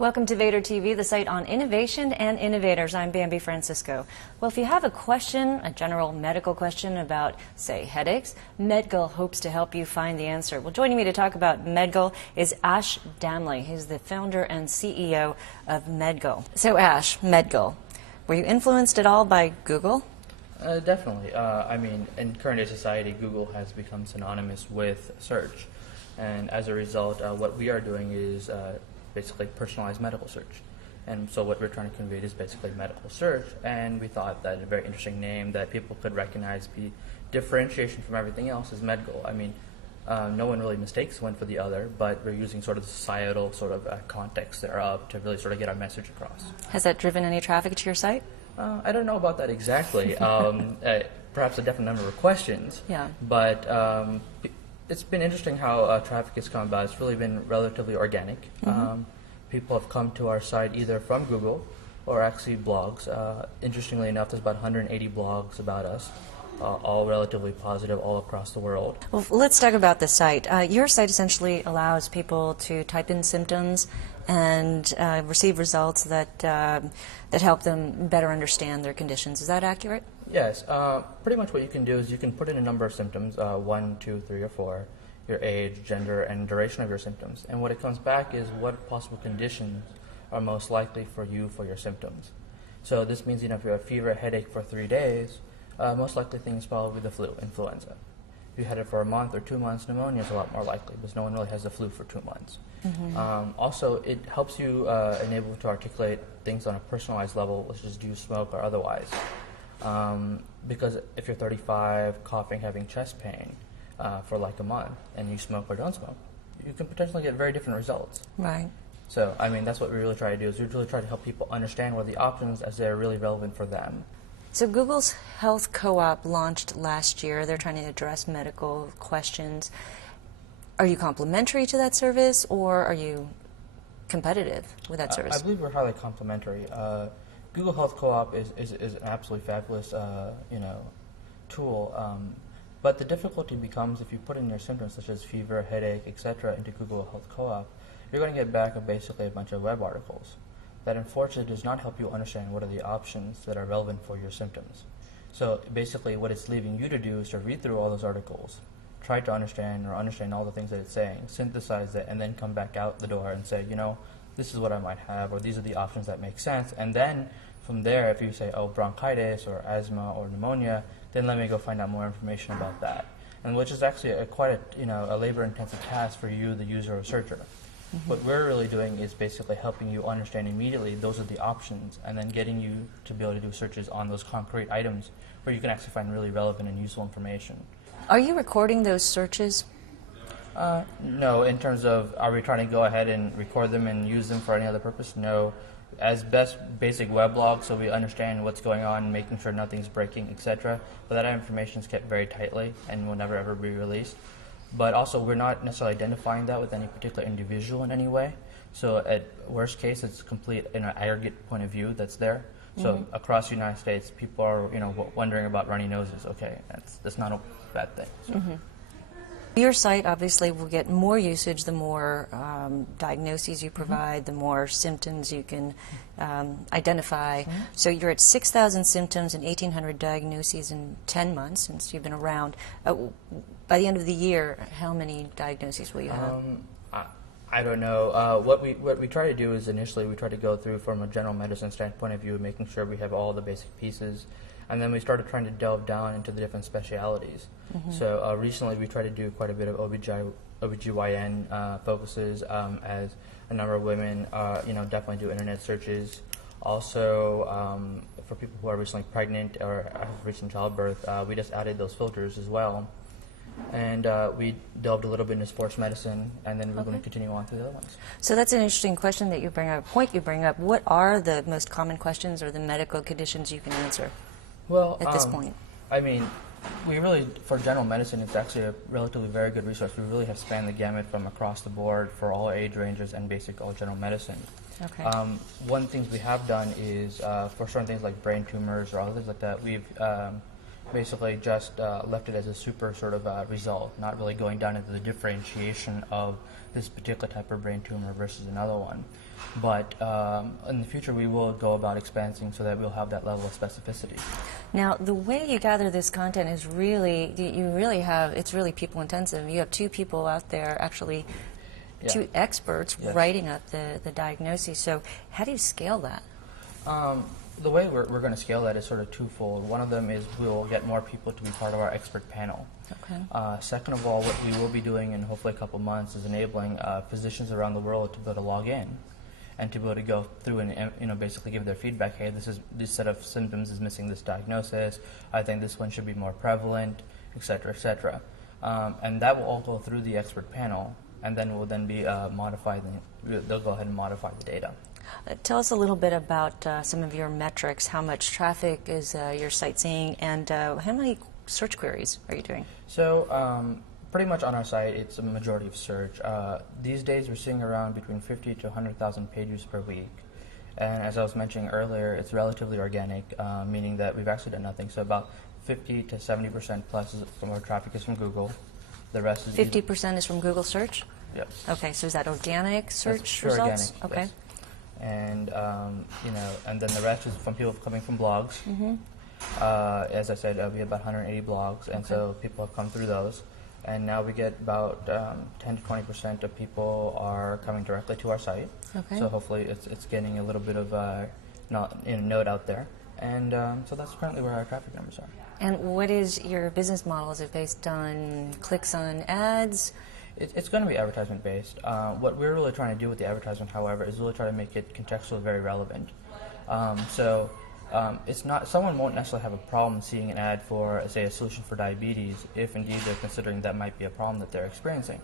Welcome to Vader TV, the site on innovation and innovators. I'm Bambi Francisco. Well, if you have a question, a general medical question about, say, headaches, MEDgle hopes to help you find the answer. Well, joining me to talk about MEDgle is Ash Damle. He's the founder and CEO of MEDgle. So, Ash, MEDgle, were you influenced at all by Google? Definitely. I mean, in current day society, Google has become synonymous with search. And as a result, what we are doing is basically personalized medical search. And so what we're trying to convey is basically medical search, and we thought that a very interesting name that people could recognize, be differentiation from everything else, is MEDgle. I mean, no one really mistakes one for the other, but we're using sort of the societal sort of context thereof to really sort of get our message across. Has that driven any traffic to your site? I don't know about that exactly. Perhaps a different number of questions. Yeah. But it's been interesting how traffic has come about. It's really been relatively organic. People have come to our site either from Google or actually blogs. Interestingly enough, there's about 180 blogs about us, all relatively positive all across the world. Well, let's talk about the site. Your site essentially allows people to type in symptoms and receive results that help them better understand their conditions. Is that accurate? Yes. Pretty much what you can do is you can put in a number of symptoms, 1, 2, 3, or 4, your age, gender, and duration of your symptoms. And what it comes back is what possible conditions are most likely for you for your symptoms. So this means, if you have fever, headache for 3 days, most likely thing is probably the flu, influenza. If you had it for a month or 2 months, pneumonia is a lot more likely because no one really has the flu for 2 months. Also, it helps you enable to articulate things on a personalized level, which is do you smoke or otherwise. Because if you're 35, coughing, having chest pain for like a month, and you smoke or don't smoke, you can potentially get very different results. Right. So, I mean, that's what we really try to do, is we really try to help people understand what are the options as they're really relevant for them. So Google's Health Co-op launched last year. They're trying to address medical questions. Are you complementary to that service, or are you competitive with that service? I believe we're highly complementary. Google Health Co-op is an absolutely fabulous tool, but the difficulty becomes if you put in your symptoms such as fever, headache, etc. into Google Health Co-op, you're going to get back basically a bunch of web articles that unfortunately does not help you understand what are the options that are relevant for your symptoms. So basically what it's leaving you to do is to read through all those articles, try to understand all the things that it's saying, synthesize it, and then come back out the door and say, this is what I might have, or these are the options that make sense. And then from there, if you say, oh, bronchitis or asthma or pneumonia, then let me go find out more information about that. And which is actually quite a labor-intensive task for you, the user or searcher. What we're really doing is basically helping you understand immediately those are the options, and then getting you to be able to do searches on those concrete items where you can actually find really relevant and useful information. Are you recording those searches? No, in terms of are we trying to go ahead and record them and use them for any other purpose? No. As best basic weblog, so we understand what's going on, making sure nothing's breaking, etc. But that information is kept very tightly and will never ever be released. But also, we're not necessarily identifying that with any particular individual in any way. So at worst case, it's complete in an aggregate point of view that's there. So across the United States, people are wondering about runny noses. Okay, that's not a bad thing. So. Your site obviously will get more usage the more diagnoses you provide, the more symptoms you can identify. So you're at 6,000 symptoms and 1,800 diagnoses in 10 months since you've been around. By the end of the year, how many diagnoses will you have? I don't know. What we try to do is initially we try to go through from a general medicine standpoint of view, making sure we have all the basic pieces. And then we started trying to delve down into the different specialities. So recently we tried to do quite a bit of OBGYN focuses as a number of women definitely do internet searches. Also for people who are recently pregnant or have recent childbirth, we just added those filters as well. And we delved a little bit into sports medicine, and then we're going to continue on to the other ones. So that's an interesting question that you bring up, a point you bring up. What are the most common questions or the medical conditions you can answer? Well, at this point, I mean, we really, for general medicine, it's actually a relatively very good resource. We really have spanned the gamut from across the board for all age ranges and basic all general medicine. Okay. One of the things we have done is for certain things like brain tumors or other things like that, we've basically just left it as a super sort of result, not really going down into the differentiation of this particular type of brain tumor versus another one. But in the future, we will go about expanding so that we'll have that level of specificity. Now, the way you gather this content is really, it's really people intensive. You have two people out there, actually, two experts writing up the diagnosis. So how do you scale that? The way we're going to scale that is sort of twofold. One of them is we will get more people to be part of our expert panel. Okay. Second of all, what we will be doing in hopefully a couple months is enabling physicians around the world to be able to log in and to be able to go through and basically give their feedback. Hey, this set of symptoms is missing this diagnosis. I think this one should be more prevalent, et cetera, et cetera. And that will all go through the expert panel, and then will then be modified. They'll go ahead and modify the data. Tell us a little bit about some of your metrics. How much traffic is your site seeing, and how many search queries are you doing? So pretty much on our site, it's a majority of search. These days, we're seeing around between 50 to 100,000 page views per week. And as I was mentioning earlier, it's relatively organic, meaning that we've actually done nothing. So about 50 to 70% plus from our traffic is from Google. The rest is 50% is from Google search? Yep. Okay, so is that organic search That's results? Organic, okay. Yes. And and then the rest is from people coming from blogs. Mm-hmm. As I said, we have about 180 blogs, and so people have come through those. And now we get about 10 to 20% of people are coming directly to our site. Okay. So hopefully it's getting a little bit of note out there. And so that's currently where our traffic numbers are. And what is your business model? Is it based on clicks on ads? It's going to be advertisement based. What we're really trying to do with the advertisement, however, is really try to make it contextually very relevant. It's not, someone won't necessarily have a problem seeing an ad for, say, a solution for diabetes if indeed they're considering that might be a problem that they're experiencing.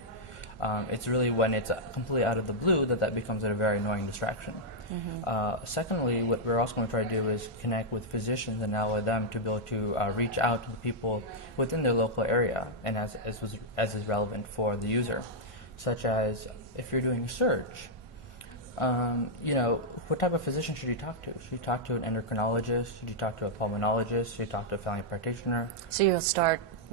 It's really when it's completely out of the blue that becomes a very annoying distraction. Mm-hmm. Secondly, what we're also going to try to do is connect with physicians and allow them to be able to reach out to the people within their local area and as is relevant for the user, such as if you're doing a search. What type of physician should you talk to? Should you talk to an endocrinologist? Should you talk to a pulmonologist? Should you talk to a family practitioner? So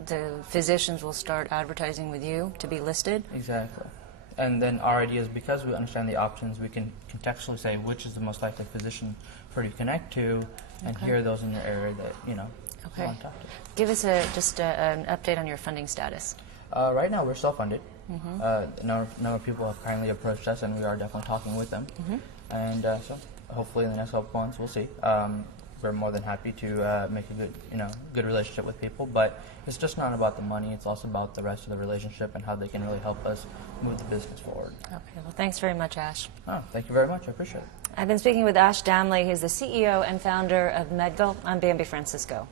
the physicians will start advertising with you to be listed? Exactly. And then our idea is because we understand the options, we can contextually say which is the most likely physician for you to connect to and hear those in your area that, you want to talk to. Give us just an update on your funding status. Right now, we're self-funded. Mm-hmm. A number of people have kindly approached us, and we are definitely talking with them. Mm-hmm. And so hopefully in the next couple months, we'll see. We're more than happy to make a good relationship with people, but it's just not about the money. It's also about the rest of the relationship and how they can really help us move the business forward. Okay, well, thanks very much, Ash. Oh, thank you very much. I appreciate it. I've been speaking with Ash Damle. He's the CEO and founder of MEDgle. I'm Bambi Francisco.